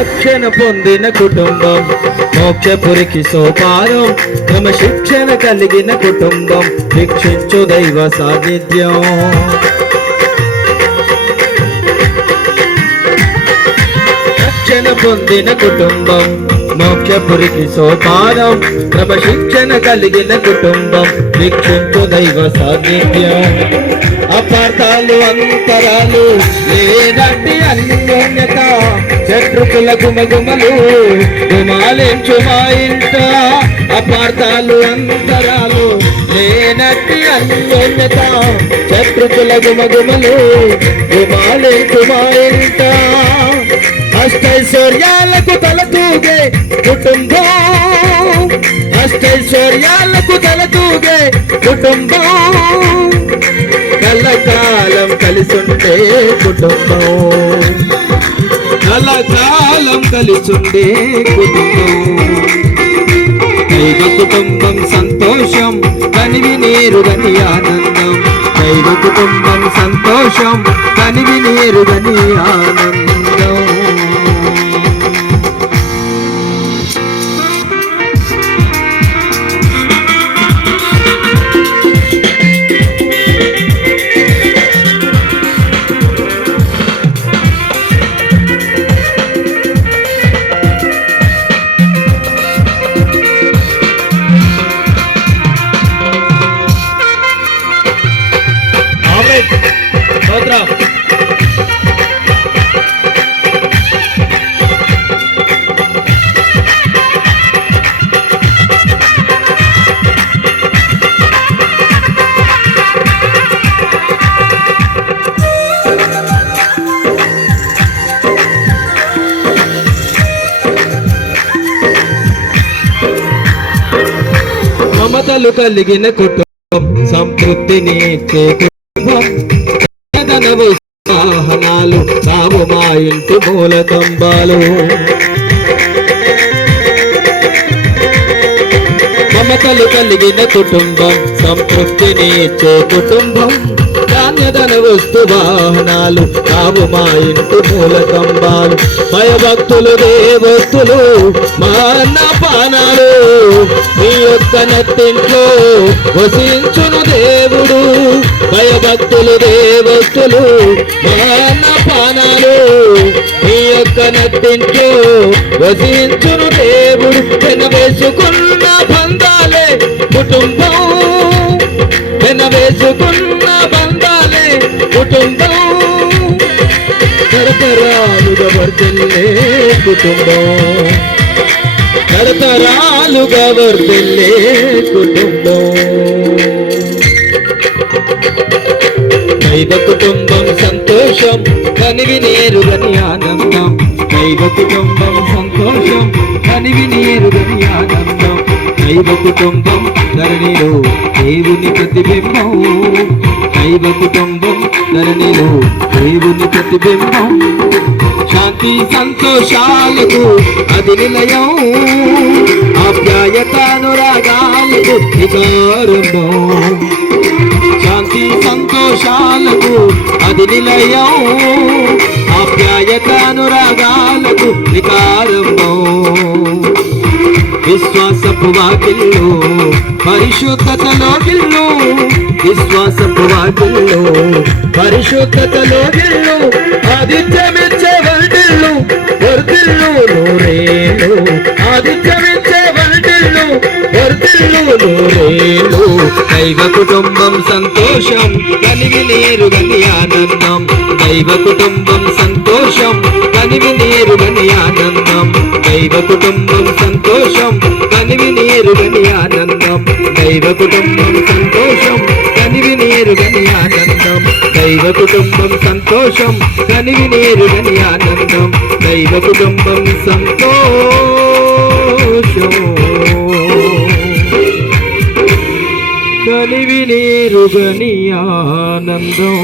రక్షణ పొందిన కుటుంబం మోక్షపురికి సోపానం క్రమశిక్షణ కలిగిన కుటుంబం వీక్షించు దైవ సాన్నిధ్యం రక్షణ పొందిన కుటుంబం మోక్షపురికి సోపానం క్రమశిక్షణ కలిగిన కుటుంబం వీక్షించు దైవ సాన్నిధ్యం అపార్థాలు అంతరాలు లేనట్టి అన్యోన్యత శత్రుకుల గుమగుమలు గుమాలించు మా ఇంట అపార్థాలు అంతరాలు లేనట్టి అన్యోన్యత శత్రుకుల గుమగుమలు గుమాలించు మా ఇంట అష్టైశ్వర్యాలకు తలతూగే కుటుంబం అష్టైశ్వర్యాలకు తలతూగే కుటుంబం కలకాలం కలిసుండే కుటుంబం కలకాలం కలిసుండే కుటుంబం దైవ కుటుంబం సంతోషం కనివి నేరుగని ఆనందం దైవ కుటుంబం సంతోషం కనివి నేరుగని ఆనందం మమతలు కలిగిన కుటుంబం సంతృప్తిని కుటుంబం వాహనాలు తాము మా ఇంటి మూలకంబాలు మమతలు కలిగిన కుటుంబం సంతృప్తిని ఇచ్చే కుటుంబం ధాన్యధన వస్తు వాహనాలు తాము మా ఇంటి మూలకంబాలు భయభక్తులు దేవస్తులు మా అన్నపానాలు మీ యొక్క నట్టింట్లో వసించును దేవుడు భయభక్తులు దేవస్తులు మా అన్నపానాలు మీ యొక్క నట్టింట్లో వసించును దేవుడు పెనవేసుకున్న బంధాలే కుటుంబం పెనవేసుకున్న బంధాలే కుటుంబం తరతరాలుగా వర్తిల్లే కుటుంబం తరతరాలుగా వర్తిల్లే కుటుంబం దైవ కుటుంబం సంతోషం కనివి నేరుగని ఆనందం దైవ కుటుంబం సంతోషం కనివి నేరుగని ఆనందం దైవ కుటుంబం ధరణిలో దేవుని ప్రతిబింబం దైవ కుటుంబం ధరణిలో దేవుని ప్రతిబింబం శాంతి సంతోషాలకు అది నిలయం ఆప్యాయతానురాగాలకు వికారంభం శాంతి సంతోషాలకు అది నిలయం ఆప్యాయతానురాగాలకు వికారంభం విశ్వాసపు వాకిల్లో పరిశుద్ధతలో గిల్లు విశ్వాసపు వాకిల్లో పరిశుద్ధతలో గిల్లు ఆదిత్యమిచ్చే వర్ధిల్లు వర్ధిల్లు నూరేలు ఆదిత్యమిచ్చే వర్ధిల్లు వర్ధిల్లు నూరేలు దైవ కుటుంబం సంతోషం కనివి నేరుగని ఆనందం దైవ కుటుంబం సంతోషం కనివి నేరుగని ఆనందం దైవ కుటుంబం సంతోషం కనివి నేరుగని ఆనందం దైవ కుటుంబం సంతోషం కనివి నేరుగని ఆనందం దైవ కుటుంబం సంతోషం కనివి నేరుగని ఆనందం దైవ కుటుంబం సంతోషం కనివి నేరుగని ఆనందం